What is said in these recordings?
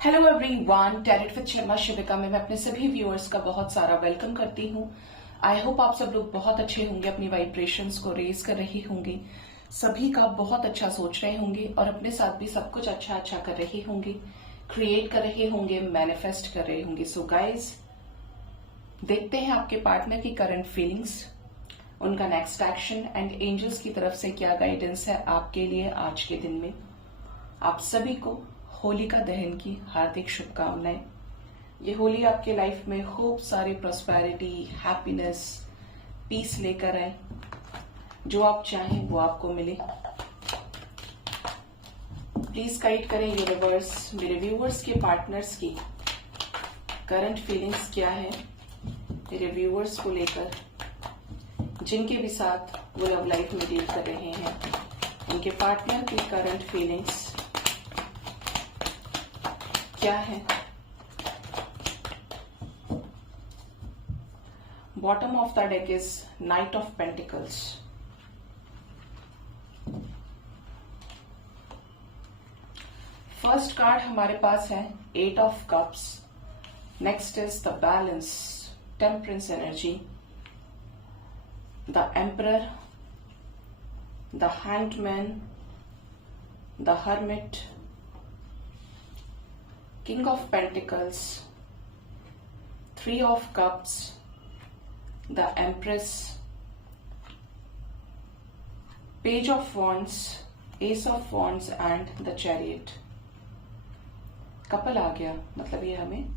Hello everyone, tarot with Sharma Shivika में मैं अपने सभी व्यूअर्स का बहुत सारा वेलकम करती हूँ। आई होप आप सब लोग बहुत अच्छे होंगे, अपनी वाइब्रेशंस को रेज कर रहे होंगे, सभी का बहुत अच्छा सोच रहे होंगे और अपने साथ भी सब कुछ अच्छा अच्छा कर रहे होंगे, क्रिएट कर रहे होंगे, मैनिफेस्ट कर रहे होंगे। सो गाइज, देखते हैं आपके पार्टनर की करंट फीलिंग्स, उनका नेक्स्ट एक्शन एंड एंजल्स की तरफ से क्या गाइडेंस है आपके लिए आज के दिन में। आप सभी को होलिका दहन की हार्दिक शुभकामनाएं। ये होली आपके लाइफ में खूब सारी प्रॉस्पेरिटी, हैप्पीनेस, पीस लेकर आए। जो आप चाहें वो आपको मिले। प्लीज गाइड करें यूनिवर्स, मेरे व्यूअर्स के पार्टनर्स की करंट फीलिंग्स क्या है मेरे व्यूअर्स को लेकर, जिनके भी साथ वो लव लाइफ में डील कर रहे हैं, उनके पार्टनर की करंट फीलिंग्स क्या है। Bottom of the deck is knight of pentacles. First card हमारे पास है eight of cups. Next is the balance, temperance energy, the emperor, the hangman, the hermit, King of Pentacles, Three of Cups, the Empress, Page of Wands, Ace of Wands and the Chariot. Couple आ गया, मतलब ये हमें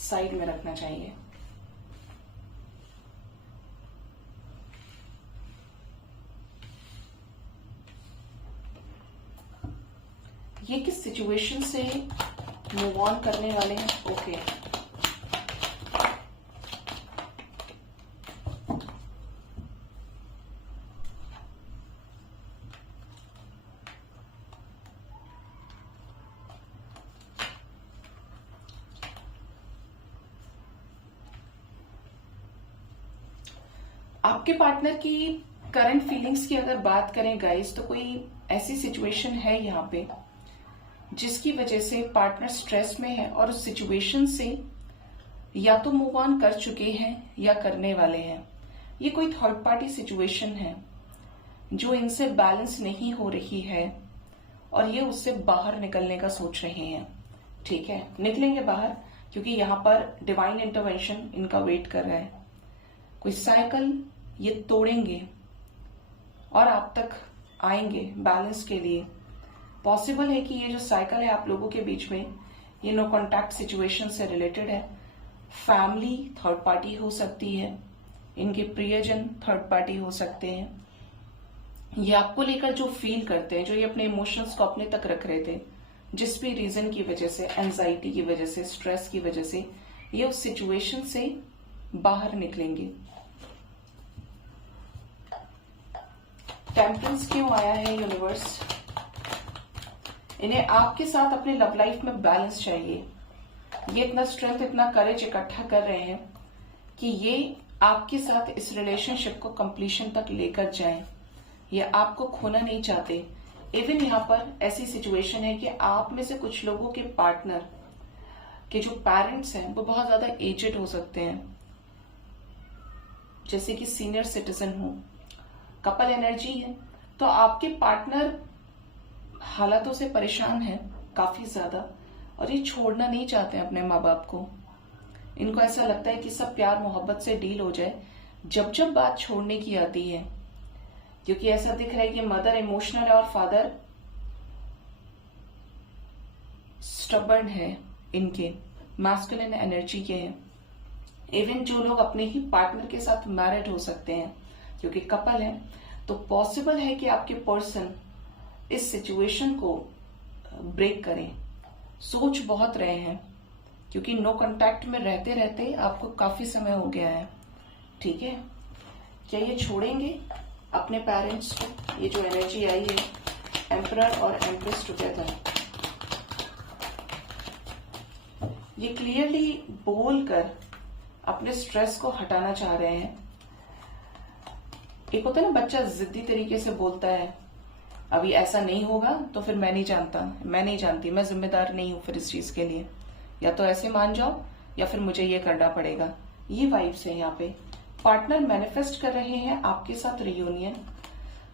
side में रखना चाहिए। ये किस सिचुएशन से मूव ऑन करने वाले हैं? ओके, आपके पार्टनर की करंट फीलिंग्स की अगर बात करें गाइस, तो कोई ऐसी सिचुएशन है यहाँ पे जिसकी वजह से पार्टनर स्ट्रेस में है और उस सिचुएशन से या तो मूव ऑन कर चुके हैं या करने वाले हैं। ये कोई थर्ड पार्टी सिचुएशन है जो इनसे बैलेंस नहीं हो रही है और ये उससे बाहर निकलने का सोच रहे हैं। ठीक है, निकलेंगे बाहर क्योंकि यहाँ पर डिवाइन इंटरवेंशन इनका वेट कर रहा है। कोई साइकिल ये तोड़ेंगे और आप तक आएंगे बैलेंस के लिए। पॉसिबल है कि ये जो साइकिल है आप लोगों के बीच में, ये नो कॉन्टैक्ट सिचुएशन से रिलेटेड है। फैमिली थर्ड पार्टी हो सकती है, इनके प्रियजन थर्ड पार्टी हो सकते हैं। ये आपको लेकर जो फील करते हैं, जो ये अपने इमोशंस को अपने तक रख रहे थे, जिस भी रीजन की वजह से, एंजाइटी की वजह से, स्ट्रेस की वजह से, ये उस सिचुएशन से बाहर निकलेंगे। टेम्परेंस क्यों आया है यूनिवर्स? इन्हें आपके साथ अपने लव लाइफ में बैलेंस चाहिए। ये इतना स्ट्रेंथ, इतना करेज इकट्ठा कर रहे हैं कि ये आपके साथ इस रिलेशनशिप को कंप्लीशन तक लेकर जाएं। ये आपको खोना नहीं चाहते। इवन यहाँ पर ऐसी सिचुएशन है कि आप में से कुछ लोगों के पार्टनर के जो पेरेंट्स हैं वो बहुत ज्यादा एजेड हो सकते हैं, जैसे कि सीनियर सिटीजन हो। कपल एनर्जी है तो आपके पार्टनर हालातों से परेशान है काफी ज्यादा और ये छोड़ना नहीं चाहते हैं अपने माँ बाप को। इनको ऐसा लगता है कि सब प्यार मोहब्बत से डील हो जाए जब जब बात छोड़ने की आती है, क्योंकि ऐसा दिख रहा है कि मदर इमोशनल है और फादर स्टबर्न है, इनके मैस्कुलिन एनर्जी के हैं। इवन जो लोग अपने ही पार्टनर के साथ मैरिड हो सकते हैं क्योंकि कपल है, तो पॉसिबल है कि आपके पर्सन इस सिचुएशन को ब्रेक करें। सोच बहुत रहे हैं क्योंकि नो कांटेक्ट में रहते रहते आपको काफी समय हो गया है। ठीक है, क्या ये छोड़ेंगे अपने पेरेंट्स को? ये जो एनर्जी आई है एम्परर और एम्प्रेस टुगेदर, ये क्लियरली बोलकर अपने स्ट्रेस को हटाना चाह रहे हैं। एक होता है ना, बच्चा जिद्दी तरीके से बोलता है अभी ऐसा नहीं होगा तो फिर मैं नहीं जानता, मैं नहीं जानती, मैं जिम्मेदार नहीं हूं फिर इस चीज के लिए, या तो ऐसे मान जाओ या फिर मुझे ये करना पड़ेगा। ये वाइब्स है यहाँ पे। पार्टनर मैनिफेस्ट कर रहे हैं आपके साथ रियूनियन,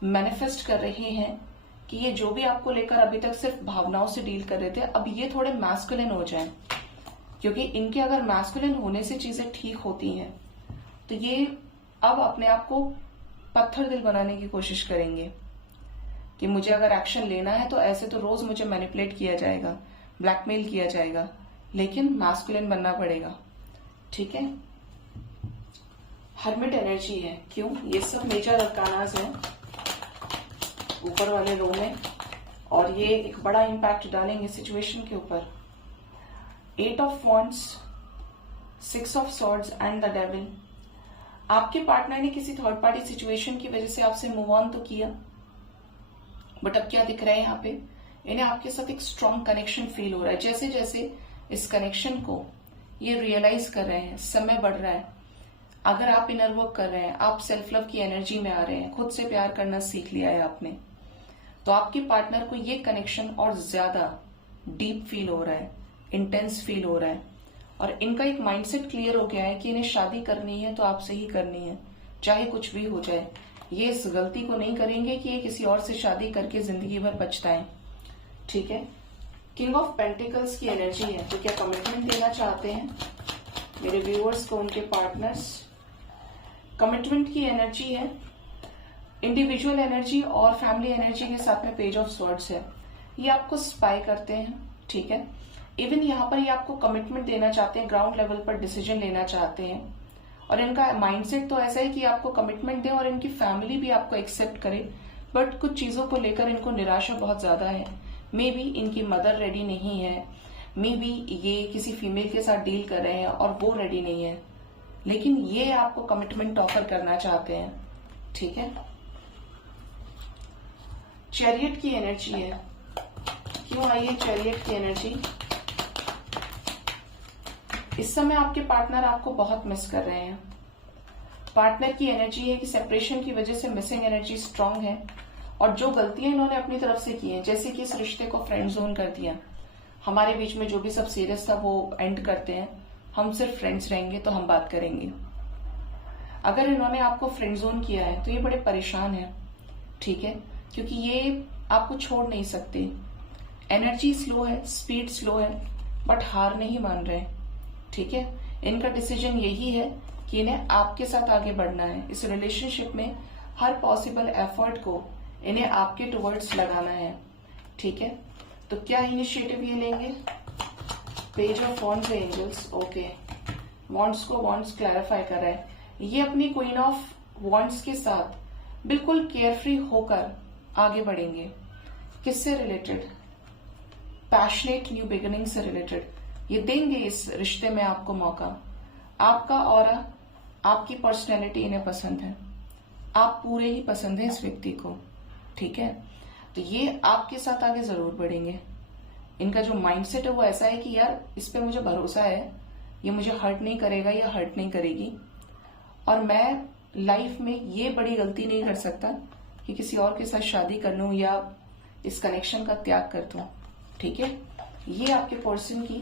मैनिफेस्ट कर रहे हैं कि ये जो भी आपको लेकर अभी तक सिर्फ भावनाओं से डील कर रहे थे, अब ये थोड़े मैस्कुलिन हो जाएं, क्योंकि इनके अगर मैस्कुलिन होने से चीजें ठीक होती हैं तो ये अब अपने आप को पत्थर दिल बनाने की कोशिश करेंगे कि मुझे अगर एक्शन लेना है तो ऐसे तो रोज मुझे मैनिपुलेट किया जाएगा, ब्लैकमेल किया जाएगा, लेकिन मैस्कुलिन बनना पड़ेगा। ठीक है। हर्मिट एनर्जी है। क्यों? ये सब मेजर अरकानाज है ऊपर वाले रो में, और ये एक बड़ा इम्पैक्ट डालेंगे सिचुएशन के ऊपर। 8 of wands, 6 of swords and the devil. आपके पार्टनर ने किसी थर्ड पार्टी सिचुएशन की वजह से आपसे मूव ऑन तो किया, बट अब क्या दिख रहा है यहाँ पे, इन्हें आपके साथ एक स्ट्रॉन्ग कनेक्शन फील हो रहा है। जैसे जैसे इस कनेक्शन को ये रियलाइज कर रहे हैं, समय बढ़ रहा है। अगर आप इनर वर्क कर रहे हैं, आप सेल्फ लव की एनर्जी में आ रहे हैं, खुद से प्यार करना सीख लिया है आपने, तो आपके पार्टनर को ये कनेक्शन और ज्यादा डीप फील हो रहा है, इंटेंस फील हो रहा है, और इनका एक माइंडसेट क्लियर हो गया है कि इन्हें शादी करनी है तो आपसे ही करनी है, चाहे कुछ भी हो जाए। ये इस गलती को नहीं करेंगे कि ये किसी और से शादी करके जिंदगी भर पछताएं। ठीक है। किंग ऑफ पेंटिकल्स की एनर्जी है। तो क्या कमिटमेंट देना चाहते हैं मेरे व्यूअर्स को उनके पार्टनर्स? कमिटमेंट की एनर्जी है, इंडिविजुअल एनर्जी और फैमिली एनर्जी के साथ में पेज ऑफ स्वॉर्ड्स है। ये आपको स्पाई करते हैं। ठीक है। इवन यहाँ पर ये आपको कमिटमेंट देना चाहते हैं, ग्राउंड लेवल पर डिसीजन लेना चाहते हैं, और इनका माइंडसेट तो ऐसा है कि आपको कमिटमेंट दें और इनकी फैमिली भी आपको एक्सेप्ट करे, बट कुछ चीजों को लेकर इनको निराशा बहुत ज्यादा है। मे बी इनकी मदर रेडी नहीं है, मे बी ये किसी फीमेल के साथ डील कर रहे हैं और वो रेडी नहीं है, लेकिन ये आपको कमिटमेंट ऑफर करना चाहते हैं। ठीक है। चैरियट की एनर्जी है। क्यों आई है चैरियट की एनर्जी? इस समय आपके पार्टनर आपको बहुत मिस कर रहे हैं। पार्टनर की एनर्जी है कि सेपरेशन की वजह से मिसिंग एनर्जी स्ट्रांग है, और जो गलतियां इन्होंने अपनी तरफ से की हैं, जैसे कि इस रिश्ते को फ्रेंड जोन कर दिया, हमारे बीच में जो भी सब सीरियस था वो एंड करते हैं, हम सिर्फ फ्रेंड्स रहेंगे तो हम बात करेंगे। अगर इन्होंने आपको फ्रेंड जोन किया है तो ये बड़े परेशान है। ठीक है। क्योंकि ये आपको छोड़ नहीं सकते। एनर्जी स्लो है, स्पीड स्लो है, बट हार नहीं मान रहे। ठीक है। इनका डिसीजन यही है कि इन्हें आपके साथ आगे बढ़ना है। इस रिलेशनशिप में हर पॉसिबल एफर्ट को इन्हें आपके टुवर्ड्स लगाना है। ठीक है। तो क्या इनिशिएटिव ये लेंगे? Page of wands angels. Okay, wands को वॉन्ड्स क्लैरिफाई कर रहा है। ये अपनी क्वीन ऑफ वॉन्ड्स के साथ बिल्कुल केयरफ्री होकर आगे बढ़ेंगे। किससे रिलेटेड? पैशनेट न्यू बिगिनिंग से रिलेटेड। ये देंगे इस रिश्ते में आपको मौका। आपका ऑरा, आपकी पर्सनैलिटी इन्हें पसंद है, आप पूरे ही पसंद है इस व्यक्ति को। ठीक है। तो ये आपके साथ आगे जरूर बढ़ेंगे। इनका जो माइंडसेट है वो ऐसा है कि यार इस पे मुझे भरोसा है, ये मुझे हर्ट नहीं करेगा या हर्ट नहीं करेगी, और मैं लाइफ में ये बड़ी गलती नहीं कर सकता कि किसी और के साथ शादी कर लूं या इस कनेक्शन का त्याग कर दूं। ठीक है। ये आपके पर्सन की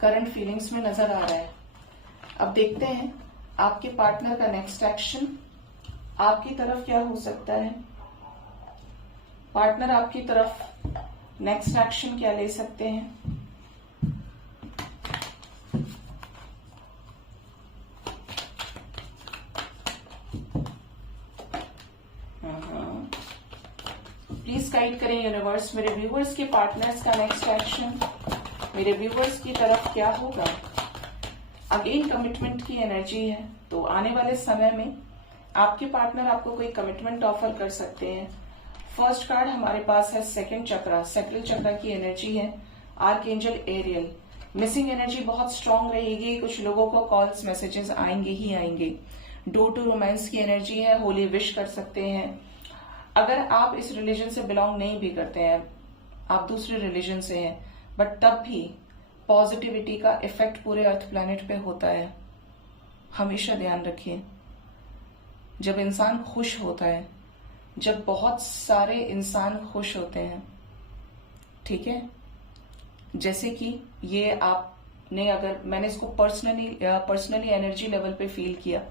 करंट फीलिंग्स में नजर आ रहा है। अब देखते हैं आपके पार्टनर का नेक्स्ट एक्शन आपकी तरफ क्या हो सकता है। पार्टनर आपकी तरफ नेक्स्ट एक्शन क्या ले सकते हैं? प्लीज गाइड करें यूनिवर्स, मेरे व्यूवर्स के पार्टनर्स का नेक्स्ट एक्शन मेरे व्यूवर्स की तरफ क्या होगा। अगेन कमिटमेंट की एनर्जी है, तो आने वाले समय में आपके पार्टनर आपको कोई कमिटमेंट ऑफर कर सकते हैं। फर्स्ट कार्ड हमारे पास है सेकंड चक्रा, सेक्रल चक्रा की एनर्जी है, आर्कएंजल एरियल। मिसिंग एनर्जी बहुत स्ट्रांग रहेगी, कुछ लोगों को कॉल्स मैसेजेस आएंगे ही आएंगे। डोर टू रोमांस की एनर्जी है, होली विश कर सकते हैं। अगर आप इस रिलीजन से बिलोंग नहीं भी करते हैं, आप दूसरे रिलीजन से हैं, बट तब भी पॉजिटिविटी का इफेक्ट पूरे अर्थ प्लैनेट पे होता है। हमेशा ध्यान रखिए, जब इंसान खुश होता है जब बहुत सारे इंसान खुश होते हैं, ठीक है, जैसे कि ये आपने, अगर मैंने इसको पर्सनली एनर्जी लेवल पे फील किया,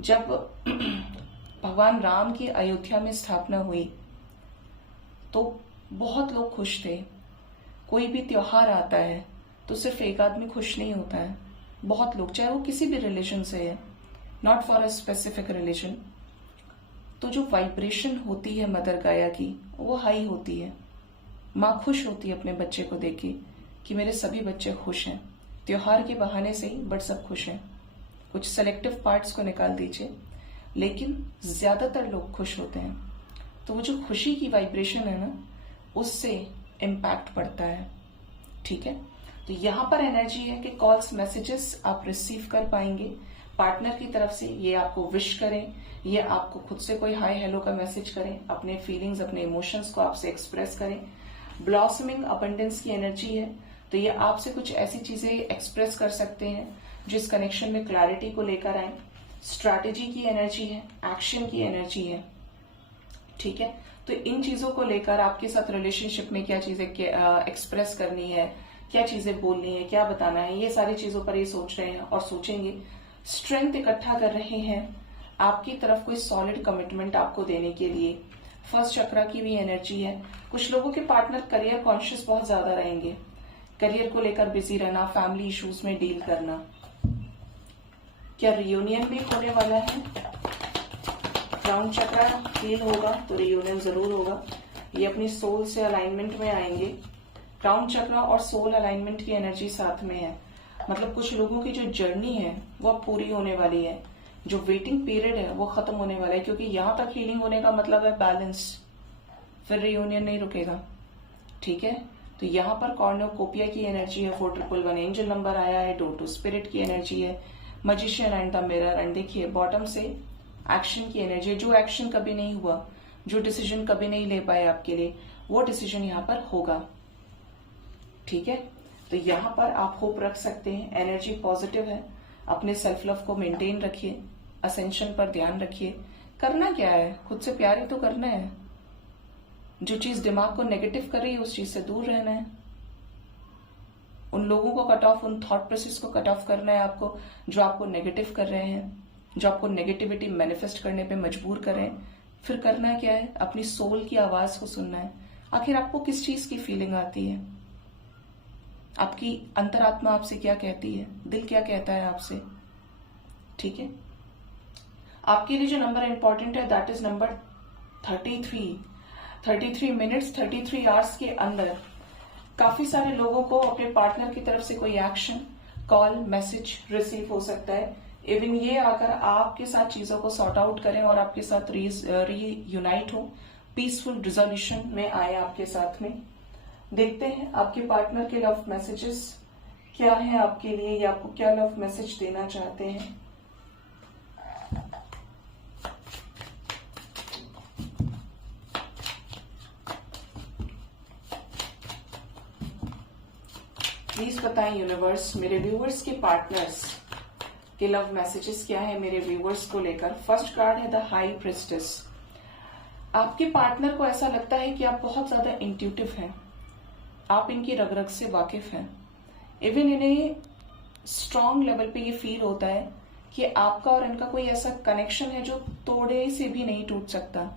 जब भगवान राम की अयोध्या में स्थापना हुई तो बहुत लोग खुश थे। कोई भी त्योहार आता है तो सिर्फ एक आदमी खुश नहीं होता है, बहुत लोग, चाहे वो किसी भी रिलीजन से है, not for a specific religion. तो जो वाइब्रेशन होती है मदर गाया की, वो हाई होती है। माँ खुश होती है अपने बच्चे को देख के कि मेरे सभी बच्चे खुश हैं, त्योहार के बहाने से ही, बट सब खुश हैं। कुछ सेलेक्टिव पार्ट्स को निकाल दीजिए, लेकिन ज्यादातर लोग खुश होते हैं। तो वो जो खुशी की वाइब्रेशन है ना, उससे इम्पैक्ट पड़ता है, ठीक है। तो यहां पर एनर्जी है कि कॉल्स, मैसेजेस आप रिसीव कर पाएंगे पार्टनर की तरफ से। ये आपको विश करें, ये आपको खुद से कोई हाय हेलो का मैसेज करें, अपने फीलिंग्स, अपने इमोशंस को आपसे एक्सप्रेस करें। ब्लॉसमिंग अबंडेंस की एनर्जी है, तो ये आपसे कुछ ऐसी चीजें एक्सप्रेस कर सकते हैं जिस कनेक्शन में क्लैरिटी को लेकर आए। स्ट्रैटेजी की एनर्जी है, एक्शन की एनर्जी है, ठीक है। तो इन चीजों को लेकर आपके साथ रिलेशनशिप में क्या चीजें एक्सप्रेस करनी है, क्या चीजें बोलनी है, क्या बताना है, ये सारी चीजों पर ये सोच रहे हैं और सोचेंगे। स्ट्रेंथ इकट्ठा कर रहे हैं आपकी तरफ कोई सॉलिड कमिटमेंट आपको देने के लिए। फर्स्ट चक्रा की भी एनर्जी है। कुछ लोगों के पार्टनर करियर कॉन्शियस बहुत ज्यादा रहेंगे, करियर को लेकर बिजी रहना, फैमिली इश्यूज में डील करना। क्या रियूनियन भी होने वाला है? क्राउन चक्रा फील होगा तो रियूनियन जरूर होगा। ये अपनी सोल से अलाइनमेंट में आएंगे। क्राउन चक्रा और सोल अलाइनमेंट की एनर्जी साथ में है, मतलब कुछ लोगों की जो जर्नी है वो अब पूरी होने वाली है। जो वेटिंग पीरियड है वो खत्म होने वाला है, क्योंकि यहां तक हीलिंग होने का मतलब है बैलेंस, फिर रियूनियन नहीं रुकेगा, ठीक है। तो यहाँ पर कॉर्नोकोपिया की एनर्जी है, 411 एंजल नंबर आया है, डोर टू स्पिरिट की एनर्जी है, magician and the mirror. And देखिए बॉटम से एक्शन की एनर्जी है। जो एक्शन कभी नहीं हुआ, जो डिसीजन कभी नहीं ले पाए आपके लिए, वो डिसीजन यहाँ पर होगा, ठीक है। तो यहाँ पर आप होप रख सकते हैं, एनर्जी पॉजिटिव है। अपने सेल्फ लव को मेंटेन रखिए, असेंशन पर ध्यान रखिए। करना क्या है, खुद से प्यार ही तो करना है। जो चीज दिमाग को नेगेटिव कर रही है उस चीज से दूर रहना है। उन लोगों को कट ऑफ, उन थॉट प्रोसेस को कट ऑफ करना है आपको जो आपको नेगेटिव कर रहे हैं, जो आपको नेगेटिविटी मैनिफेस्ट करने पे मजबूर कर रहे हैं। फिर करना क्या है, अपनी सोल की आवाज को सुनना है। आखिर आपको किस चीज की फीलिंग आती है, आपकी अंतरात्मा आपसे क्या कहती है, दिल क्या कहता है आपसे, ठीक है। आपके लिए जो नंबर इंपॉर्टेंट है that is number 33। 33 minutes 33 hours के अंदर काफी सारे लोगों को अपने पार्टनर की तरफ से कोई एक्शन, कॉल, मैसेज रिसीव हो सकता है। इवन ये आकर आपके साथ चीजों को सॉर्ट आउट करें और आपके साथ रीयूनाइट हो, पीसफुल रिजोल्यूशन में आए आपके साथ में। देखते हैं आपके पार्टनर के लव मैसेजेस क्या हैं आपके लिए, या आपको क्या लव मैसेज देना चाहते हैं। प्लीज बताएं यूनिवर्स, मेरे व्यूवर्स के पार्टनर्स के लव मैसेजेस क्या है मेरे व्यूवर्स को लेकर। फर्स्ट कार्ड है द हाई प्रिस्टेस। आपके पार्टनर को ऐसा लगता है कि आप बहुत ज्यादा इंट्यूटिव हैं, आप इनकी रग रग से वाकिफ हैं। इवन इन्हें स्ट्रॉन्ग लेवल पे ये फील होता है कि आपका और इनका कोई ऐसा कनेक्शन है जो तोड़े से भी नहीं टूट सकता।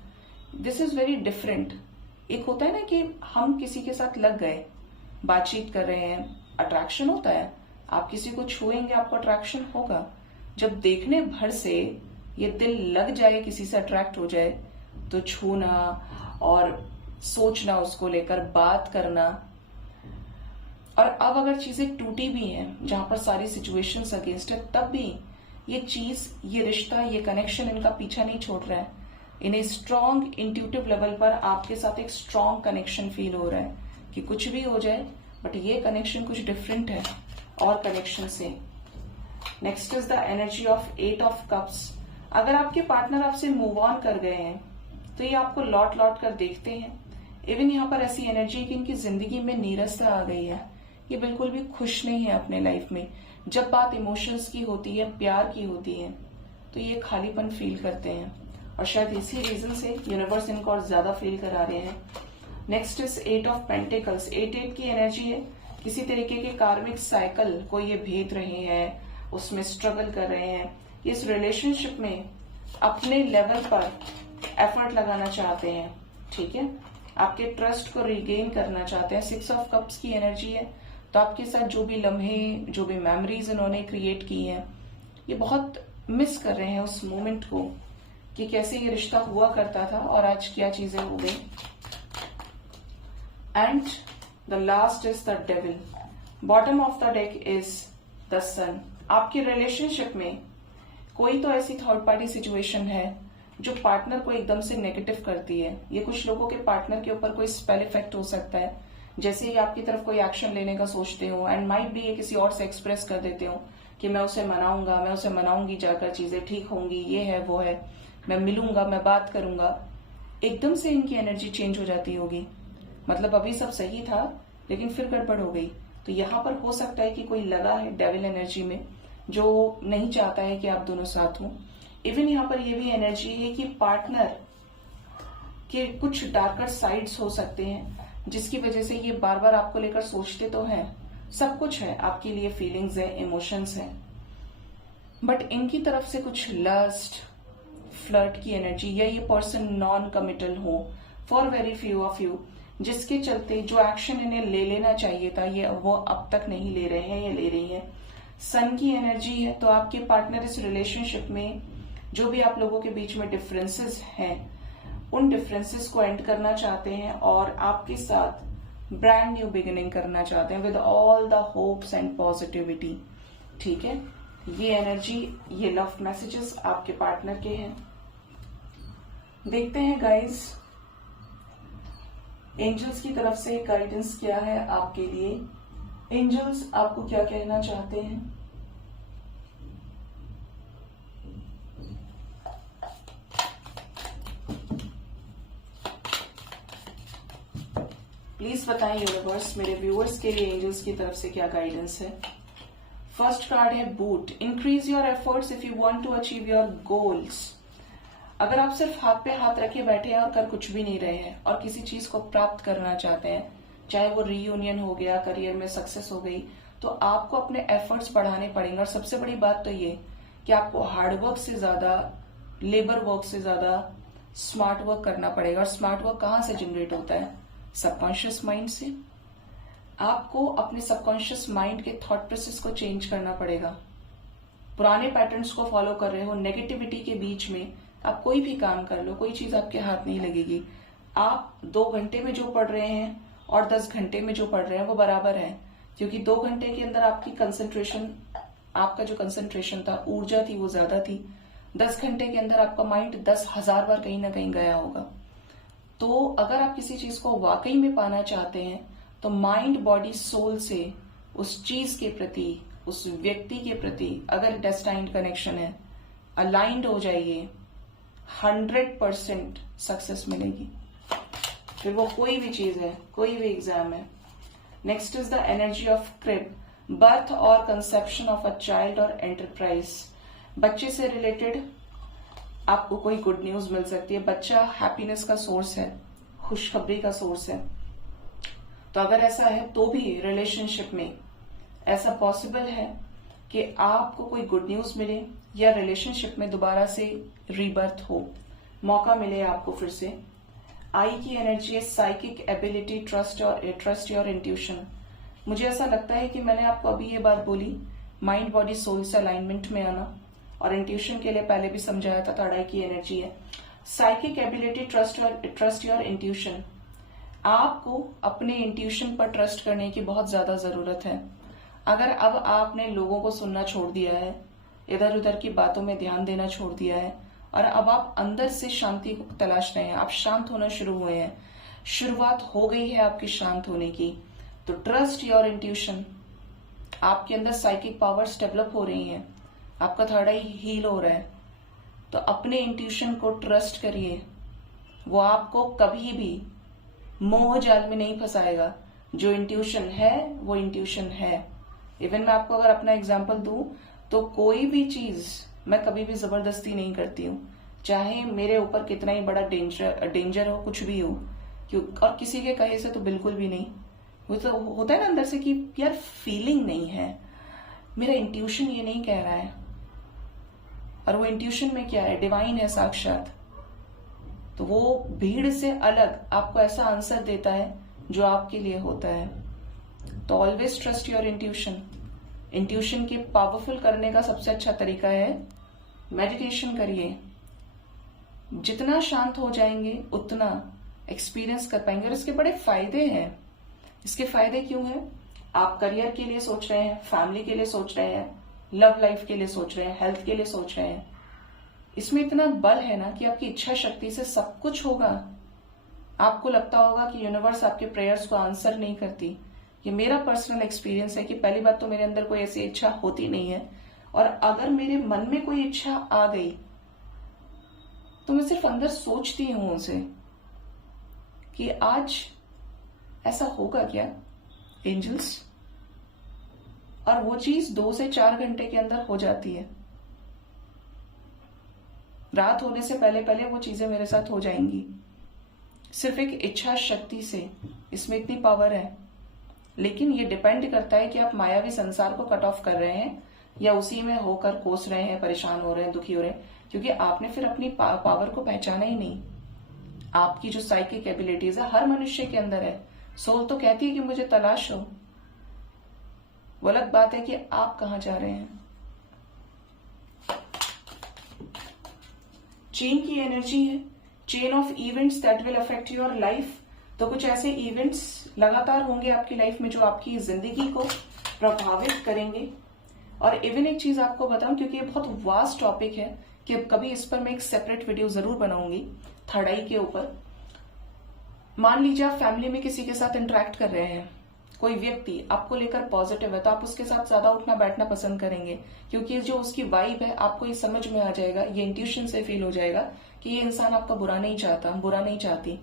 This is very different. एक होता है ना कि हम किसी के साथ लग गए, बातचीत कर रहे हैं, अट्रैक्शन होता है, आप किसी को छुएंगे आपको अट्रैक्शन होगा। जब देखने भर से ये दिल लग जाए, किसी से अट्रैक्ट हो जाए, तो छूना और सोचना, उसको लेकर बात करना। और अब अगर चीजें टूटी भी हैं, जहां पर सारी सिचुएशंस अगेंस्ट है, तब भी ये चीज, ये रिश्ता, ये कनेक्शन इनका पीछा नहीं छोड़ रहा है। इन्हें स्ट्रॉन्ग इंट्यूटिव लेवल पर आपके साथ एक स्ट्रॉन्ग कनेक्शन फील हो रहा है कि कुछ भी हो जाए, बट ये कनेक्शन कुछ डिफरेंट है और कनेक्शन से। Next is the energy of 8 of cups. अगर आपके पार्टनर आपसे मूव ऑन कर गए हैं तो ये आपको लौट लौट कर देखते हैं। इवन यहाँ पर ऐसी एनर्जी है कि इनकी जिंदगी में नीरसता आ गई है, ये बिल्कुल भी खुश नहीं है अपने लाइफ में। जब बात इमोशंस की होती है, प्यार की होती है, तो ये खालीपन फील करते हैं। और शायद इसी रीजन से यूनिवर्स इनको और ज्यादा फील करा रहे हैं। Next is 8 of pentacles. 8 की एनर्जी है किसी तरीके के कार्मिक साइकिल को ये भेद रहे हैं, उसमें स्ट्रगल कर रहे हैं, इस रिलेशनशिप में अपने लेवल पर एफर्ट लगाना चाहते हैं, ठीक है, आपके ट्रस्ट को रिगेन करना चाहते हैं। 6 ऑफ कप्स की एनर्जी है, तो आपके साथ जो भी लम्हे, जो भी मेमोरीज इन्होंने क्रिएट की हैं, ये बहुत मिस कर रहे हैं उस मोमेंट को कि कैसे ये रिश्ता हुआ करता था और आज क्या चीजें हो गई। And the last is the devil. Bottom of the deck is the sun. आपके रिलेशनशिप में कोई तो ऐसी थर्ड पार्टी सिचुएशन है जो पार्टनर को एकदम से नेगेटिव करती है। ये कुछ लोगों के पार्टनर के ऊपर कोई स्पेल इफेक्ट हो सकता है, जैसे ही आपकी तरफ कोई एक्शन लेने का सोचते हो एंड माइट भी ये किसी और से एक्सप्रेस कर देते हो कि मैं उसे मनाऊंगा, मैं उसे मनाऊंगी, जाकर चीजें ठीक होंगी, ये है वो है, मैं मिलूंगा, मैं बात करूंगा। एकदम से इनकी एनर्जी चेंज हो जाती होगी, मतलब अभी सब सही था लेकिन फिर गड़बड़ हो गई। तो यहाँ पर हो सकता है कि कोई लगा है डेविल एनर्जी में जो नहीं चाहता है कि आप दोनों साथ हो। इवन यहाँ पर ये भी एनर्जी है कि पार्टनर के कुछ डार्कर साइड्स हो सकते हैं जिसकी वजह से ये बार बार आपको लेकर सोचते तो हैं, सब कुछ है आपके लिए, फीलिंग्स है, इमोशंस है, बट इनकी तरफ से कुछ लस्ट, फ्लर्ट की एनर्जी, या ये पर्सन नॉन कमिटल हो for very few of you, जिसके चलते जो एक्शन इन्हें ले लेना चाहिए था ये वो अब तक नहीं ले रहे हैं या ले रही है। सन की एनर्जी है, तो आपके पार्टनर इस रिलेशनशिप में जो भी आप लोगों के बीच में डिफरेंसेस हैं उन डिफरेंसेस को एंड करना चाहते हैं और आपके साथ ब्रांड न्यू बिगिनिंग करना चाहते हैं with all the hopes and positivity, ठीक है। ये एनर्जी, ये लव मैसेजेस आपके पार्टनर के हैं। देखते हैं गाइस एंजल्स की तरफ से गाइडेंस क्या है आपके लिए। एंजल्स आपको क्या कहना चाहते हैं। प्लीज बताएं यूनिवर्स, मेरे व्यूअर्स के लिए एंजल्स की तरफ से क्या गाइडेंस है। फर्स्ट कार्ड है boot. Increase your efforts if you want to achieve your goals. अगर आप सिर्फ हाथ पे हाथ रखे बैठे हैं और कर कुछ भी नहीं रहे हैं और किसी चीज को प्राप्त करना चाहते हैं, चाहे वो रीयूनियन हो गया, करियर में सक्सेस हो गई, तो आपको अपने एफर्ट्स बढ़ाने पड़ेंगे। और सबसे बड़ी बात तो ये कि आपको हार्डवर्क से ज्यादा, लेबर वर्क से ज्यादा स्मार्ट वर्क करना पड़ेगा। और स्मार्ट वर्क कहाँ से जनरेट होता है? सबकॉन्शियस माइंड से। आपको अपने सबकॉन्शियस माइंड के थॉट प्रोसेस को चेंज करना पड़ेगा। पुराने पैटर्न्स को फॉलो कर रहे हो, नेगेटिविटी के बीच में आप कोई भी काम कर लो, कोई चीज आपके हाथ नहीं लगेगी। आप 2 घंटे में जो पढ़ रहे हैं और 10 घंटे में जो पढ़ रहे हैं वो बराबर है, क्योंकि 2 घंटे के अंदर आपकी कंसंट्रेशन, आपका जो कंसंट्रेशन था, ऊर्जा थी, वो ज्यादा थी। 10 घंटे के अंदर आपका माइंड 10,000 बार कहीं ना कहीं गया होगा। तो अगर आप किसी चीज को वाकई में पाना चाहते हैं तो माइंड, बॉडी, सोल से उस चीज के प्रति, उस व्यक्ति के प्रति अगर डेस्टाइन्ड कनेक्शन है, अलाइंड हो जाइए, 100% सक्सेस मिलेगी। फिर वो कोई भी चीज है, कोई भी एग्जाम है। Next is the energy of crib. Birth और कंसेप्शन ऑफ अ चाइल्ड और एंटरप्राइज। बच्चे से रिलेटेड आपको कोई गुड न्यूज मिल सकती है। बच्चा हैप्पीनेस का सोर्स है, खुशखबरी का सोर्स है। तो अगर ऐसा है तो भी रिलेशनशिप में ऐसा पॉसिबल है कि आपको कोई गुड न्यूज मिले या रिलेशनशिप में दोबारा से रीबर्थ हो, मौका मिले आपको फिर से। आई की एनर्जी है psychic ability, trust your intuition. मुझे ऐसा लगता है कि मैंने आपको अभी ये बात बोली, माइंड, बॉडी, सोल से अलाइनमेंट में आना, और इंट्यूशन के लिए पहले भी समझाया था, थर्ड आई की एनर्जी है psychic ability, trust your intuition. आपको अपने इंट्यूशन पर ट्रस्ट करने की बहुत ज्यादा जरूरत है। अगर अब आपने लोगों को सुनना छोड़ दिया है, इधर उधर की बातों में ध्यान देना छोड़ दिया है और अब आप अंदर से शांति को तलाश रहे हैं, आप शांत होना शुरू हुए हैं, शुरुआत हो गई है आपकी शांत होने की, तो ट्रस्ट योर इंट्यूशन। आपके अंदर साइकिक पावर्स डेवलप हो रही हैं, आपका थर्ड आई हील हो रहा है। तो अपने इंट्यूशन को ट्रस्ट करिए, वो आपको कभी भी मोह जाल में नहीं फंसाएगा। जो इंट्यूशन है वो इंट्यूशन है। इवन मैं आपको अगर अपना एग्जांपल दूं तो कोई भी चीज मैं कभी भी जबरदस्ती नहीं करती हूँ। चाहे मेरे ऊपर कितना ही बड़ा डेंजर हो, कुछ भी हो, क्यों, और किसी के कहे से तो बिल्कुल भी नहीं। वो तो होता है ना अंदर से कि यार फीलिंग नहीं है, मेरा इंट्यूशन ये नहीं कह रहा है, और वो इंट्यूशन में क्या है, डिवाइन है साक्षात, तो वो भीड़ से अलग आपको ऐसा आंसर देता है जो आपके लिए होता है। तो always trust your intuition. Intuition के पावरफुल करने का सबसे अच्छा तरीका है मेडिटेशन करिए। जितना शांत हो जाएंगे उतना एक्सपीरियंस कर पाएंगे, और इसके बड़े फायदे हैं। इसके फायदे क्यों हैं? आप करियर के लिए सोच रहे हैं, फैमिली के लिए सोच रहे हैं, लव लाइफ के लिए सोच रहे हैं, हेल्थ के लिए सोच रहे हैं, इसमें इतना बल है ना कि आपकी इच्छा शक्ति से सब कुछ होगा। आपको लगता होगा कि यूनिवर्स आपके प्रेयर्स को आंसर नहीं करती। ये मेरा पर्सनल एक्सपीरियंस है कि पहली बात तो मेरे अंदर कोई ऐसी इच्छा होती नहीं है, और अगर मेरे मन में कोई इच्छा आ गई तो मैं सिर्फ अंदर सोचती हूं उसे कि आज ऐसा होगा क्या एंजल्स, और वो चीज 2 से 4 घंटे के अंदर हो जाती है। रात होने से पहले पहले वो चीजें मेरे साथ हो जाएंगी, सिर्फ एक इच्छा शक्ति से। इसमें इतनी पावर है। लेकिन ये डिपेंड करता है कि आप मायावी संसार को कट ऑफ कर रहे हैं या उसी में होकर कोस रहे हैं, परेशान हो रहे हैं, दुखी हो रहे हैं, क्योंकि आपने फिर अपनी पावर को पहचाना ही नहीं। आपकी जो साइकिक एबिलिटीज है हर मनुष्य के अंदर है। सोल तो कहती है कि मुझे तलाश हो, वो अलग बात है कि आप कहां जा रहे हैं। चेन की एनर्जी है, chain of events that will affect your life. तो कुछ ऐसे इवेंट्स लगातार होंगे आपकी लाइफ में जो आपकी जिंदगी को प्रभावित करेंगे। और इवन एक चीज आपको बताऊं, क्योंकि ये बहुत वास्ट टॉपिक है कि कभी इस पर मैं एक सेपरेट वीडियो जरूर बनाऊंगी, थर्ड आई के ऊपर। मान लीजिए आप फैमिली में किसी के साथ इंटरेक्ट कर रहे हैं, कोई व्यक्ति आपको लेकर पॉजिटिव है, तो आप उसके साथ ज्यादा उठना बैठना पसंद करेंगे, क्योंकि जो उसकी वाइब है आपको ये समझ में आ जाएगा, ये इंट्यूशन से फील हो जाएगा कि ये इंसान आपका बुरा नहीं चाहता, बुरा नहीं चाहती।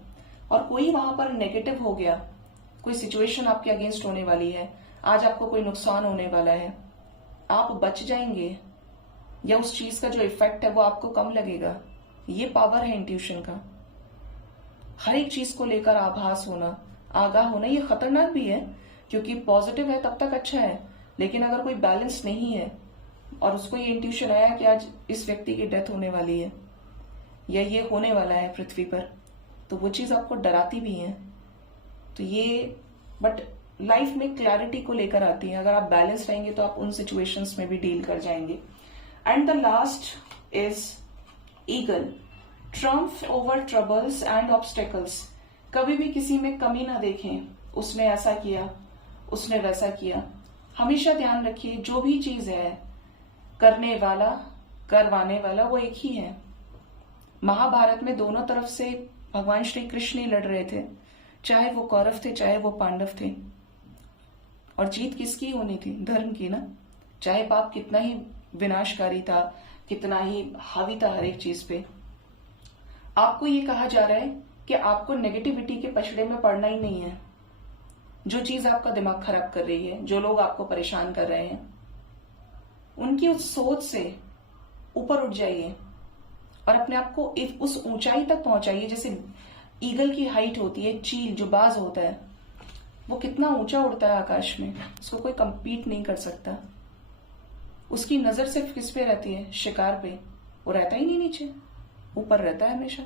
और कोई वहां पर नेगेटिव हो गया, कोई सिचुएशन आपके अगेंस्ट होने वाली है, आज आपको कोई नुकसान होने वाला है, आप बच जाएंगे, या उस चीज का जो इफेक्ट है वो आपको कम लगेगा। ये पावर है इंट्यूशन का। हर एक चीज को लेकर आभास होना, आगाह होना, ये खतरनाक भी है, क्योंकि पॉजिटिव है तब तक अच्छा है, लेकिन अगर कोई बैलेंस नहीं है और उसको ये इंट्यूशन आया कि आज इस व्यक्ति की डेथ होने वाली है या ये होने वाला है पृथ्वी पर, तो वो चीज आपको डराती भी है। तो ये बट लाइफ में क्लैरिटी को लेकर आती है। अगर आप बैलेंस रहेंगे तो आप उन सिचुएशंस में भी डील कर जाएंगे। And the last is eagle, triumph over troubles and obstacles. कभी भी किसी में कमी ना देखें, उसने ऐसा किया, उसने वैसा किया। हमेशा ध्यान रखिए जो भी चीज है, करने वाला करवाने वाला वो एक ही है। महाभारत में दोनों तरफ से भगवान श्री कृष्ण ही लड़ रहे थे, चाहे वो कौरव थे चाहे वो पांडव थे, और जीत किसकी होनी थी? धर्म की ना। चाहे पाप कितना ही विनाशकारी था, कितना ही हावी था हर एक चीज पे। आपको ये कहा जा रहा है कि आपको नेगेटिविटी के पछड़े में पड़ना ही नहीं है। जो चीज आपका दिमाग खराब कर रही है, जो लोग आपको परेशान कर रहे हैं, उनकी उस सोच से ऊपर उठ जाइए और अपने आप को उस ऊंचाई तक पहुंचाइए। जैसे ईगल की हाइट होती है, चील जो बाज होता है वो कितना ऊंचा उड़ता है आकाश में, उसको कोई कंपीट नहीं कर सकता। उसकी नजर सिर्फ किस पे रहती है? शिकार पे। वो रहता ही नहीं नीचे, ऊपर रहता है हमेशा।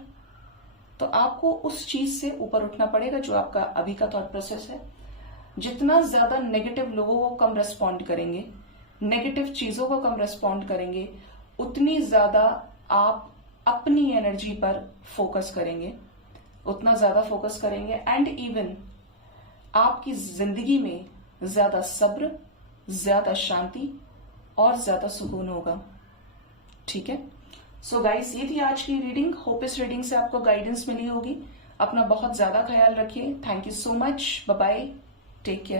तो आपको उस चीज से ऊपर उठना पड़ेगा जो आपका अभी का थॉट प्रोसेस है। जितना ज्यादा नेगेटिव लोगों को कम रेस्पॉन्ड करेंगे, नेगेटिव चीजों को कम रेस्पॉन्ड करेंगे, उतनी ज्यादा आप अपनी एनर्जी पर फोकस करेंगे, उतना ज्यादा फोकस करेंगे। एंड इवन आपकी जिंदगी में ज्यादा सब्र, ज्यादा शांति और ज्यादा सुकून होगा। ठीक है, सो गाइस, ये थी आज की रीडिंग। होप इस रीडिंग से आपको गाइडेंस मिली होगी। अपना बहुत ज्यादा ख्याल रखिए। Thank you so much. Bye bye, take care.